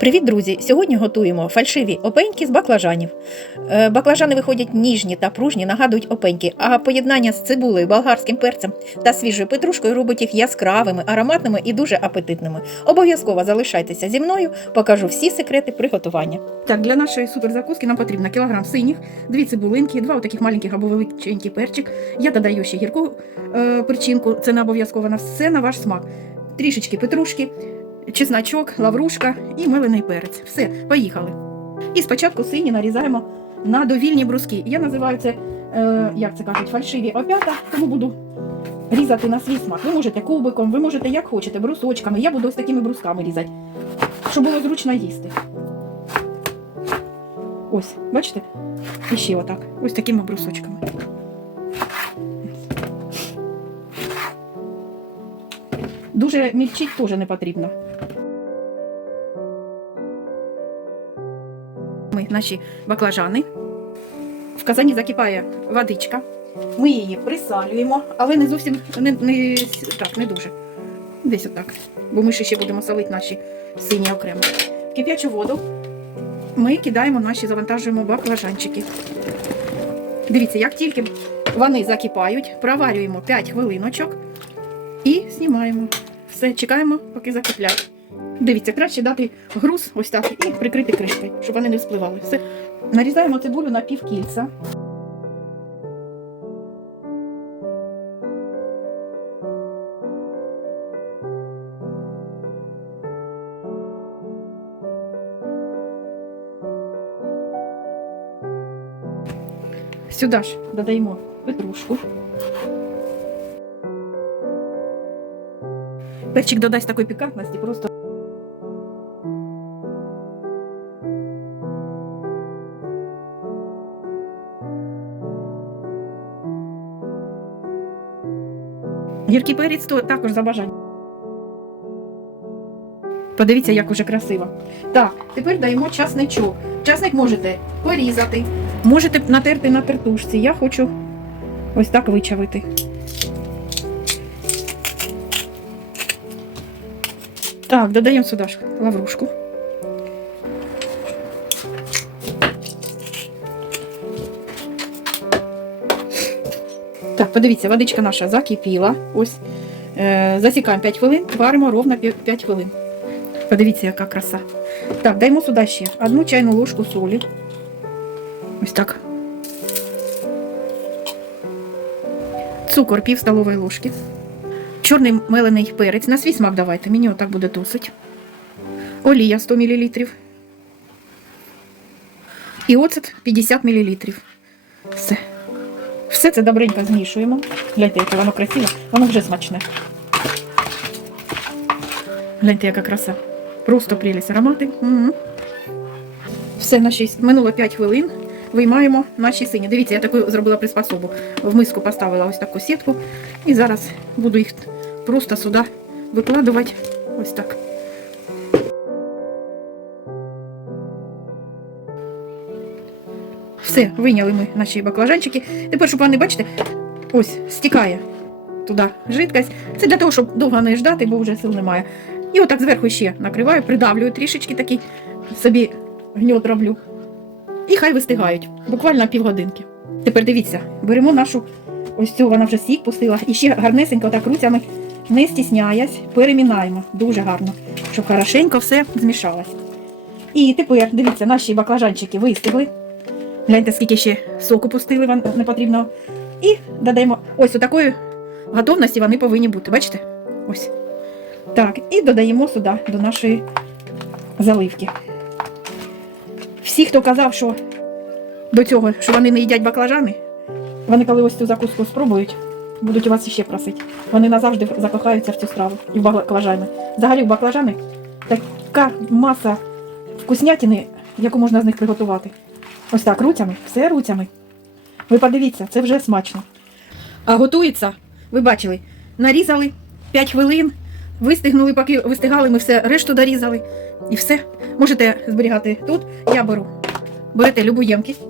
Привіт, друзі! Сьогодні готуємо фальшиві опеньки з баклажанів. Е, Баклажани виходять ніжні та пружні, нагадують опеньки, а поєднання з цибулею, болгарським перцем та свіжою петрушкою робить їх яскравими, ароматними і дуже апетитними. Обов'язково залишайтеся зі мною, покажу всі секрети приготування. Так, для нашої суперзакуски нам потрібно кілограм синіх, дві цибулинки, два таких маленьких або величенький перчик. Я додаю ще гірку е, перчинку, це не обов'язково на все на ваш смак. Трішечки петрушки, чесночок, лаврушка і мелений перець. Все, поїхали. І спочатку сині нарізаємо на довільні бруски. Я називаю це, е, як це кажуть, фальшиві опята, тому буду різати на свій смак. Ви можете кубиком, ви можете як хочете, брусочками. Я буду ось такими брусками різати, щоб було зручно їсти. Ось, бачите? І ще отак. Ось такими брусочками. Дуже мільчить теж не потрібно. Ми наші баклажани. В казані закипає водичка. Ми її присалюємо, але не зовсім не, не, так, не дуже. Десь отак. Бо ми ще будемо солити наші сині окремо. В кип'ячу воду ми кидаємо наші, завантажуємо баклажанчики. Дивіться, як тільки вони закипають, проварюємо 5 хвилиночок і знімаємо. Все, чекаємо, поки закипляють. Дивіться, краще дати груз ось так і прикрити кришкою, щоб вони не вспливали. Все. Нарізаємо цибулю на півкільця. Сюди ж додаємо петрушку. Перчик додасть такої пікантності, просто. Гіркий перець то також за бажанням. Подивіться, як уже красиво. Так, тепер даємо часничок. Часник можете порізати, можете натерти на тертушці. Я хочу ось так вичавити. Так, додаємо сюди лаврушку. Так, подивіться, водичка наша закипіла. Ось. Е, засікаємо 5 хвилин, варимо ровно 5 хвилин. Подивіться, яка краса. Так, даємо сюди ще одну чайну ложку солі. Ось так. Цукор пів столової ложки. Чорний мелений перець. На свій смак давайте. Мені отак буде досить. Олія 100 мл. І оцет 50 мл. Все. Все це добренько змішуємо. Гляньте, яке воно красиве, воно вже смачне. Гляньте, яка краса. Просто прелість аромати. Угу. Все, наші минуло 5 хвилин. Виймаємо наші сині. Дивіться, я таку зробила приспособу. В миску поставила ось таку сітку. І зараз буду їх просто сюди викладувати. Ось так. Все, вийняли ми наші баклажанчики. Тепер, щоб вони, бачите, ось стікає туди жидкость. Це для того, щоб довго не ждати, бо вже сил немає. І отак зверху ще накриваю, придавлюю трішечки такий, собі гньот роблю. І хай вистигають, буквально півгодинки. Тепер дивіться, беремо нашу ось цю, вона вже сік пустила. І ще гарнесенько так руцями, не стісняясь, перемінаємо дуже гарно, щоб хорошенько все змішалось. І тепер, дивіться, наші баклажанчики вистигли. Гляньте, скільки ще соку пустили, вам не потрібно. І додаємо ось у такої готовності вони повинні бути. Бачите? Ось. Так, і додаємо сюди до нашої заливки. Всі, хто казав, що до цього, що вони не їдять баклажани, вони коли ось цю закуску спробують, будуть у вас іще просити. Вони назавжди закохаються в цю страву і в баклажани. Взагалі в баклажани така маса вкуснятини, яку можна з них приготувати. Ось так, руцями, все руцями. Ви подивіться, це вже смачно. А готується, ви бачили, нарізали 5 хвилин, вистигнули, поки вистигали, ми все решту дорізали. І все. Можете зберігати тут. Я беру. Берете любу ємкість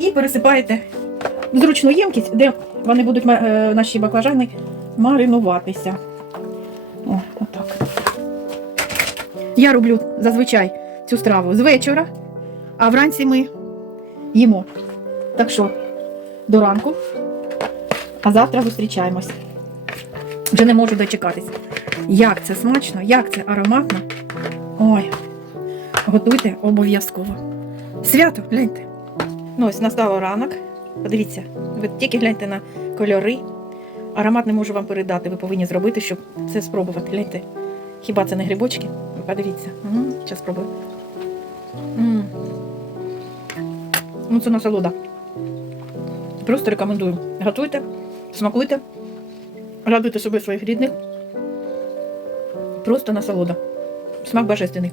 і пересипаєте зручну ємкість, де вони будуть е, наші баклажани маринуватися. О, отак. Я роблю зазвичай цю страву з вечора, а вранці ми їмо. Так що, до ранку, а завтра зустрічаємось. Вже не можу дочекатись. Як це смачно, як це ароматно. Ой, готуйте обов'язково. Свято, гляньте. Ну, ось настав ранок. Подивіться, ви тільки гляньте на кольори. Аромат не можу вам передати. Ви повинні зробити, щоб це спробувати. Гляньте. Хіба це не грибочки? Подивіться. Зараз спробую. Ну, це насолода. Просто рекомендую. Готуйте, смакуйте, радуйте себе своїх рідних. Просто насолода. Смак божественний.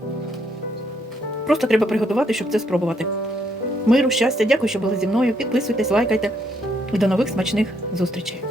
Просто треба приготувати, щоб це спробувати. Миру, щастя, дякую, що були зі мною. Підписуйтесь, лайкайте. І до нових смачних зустрічей.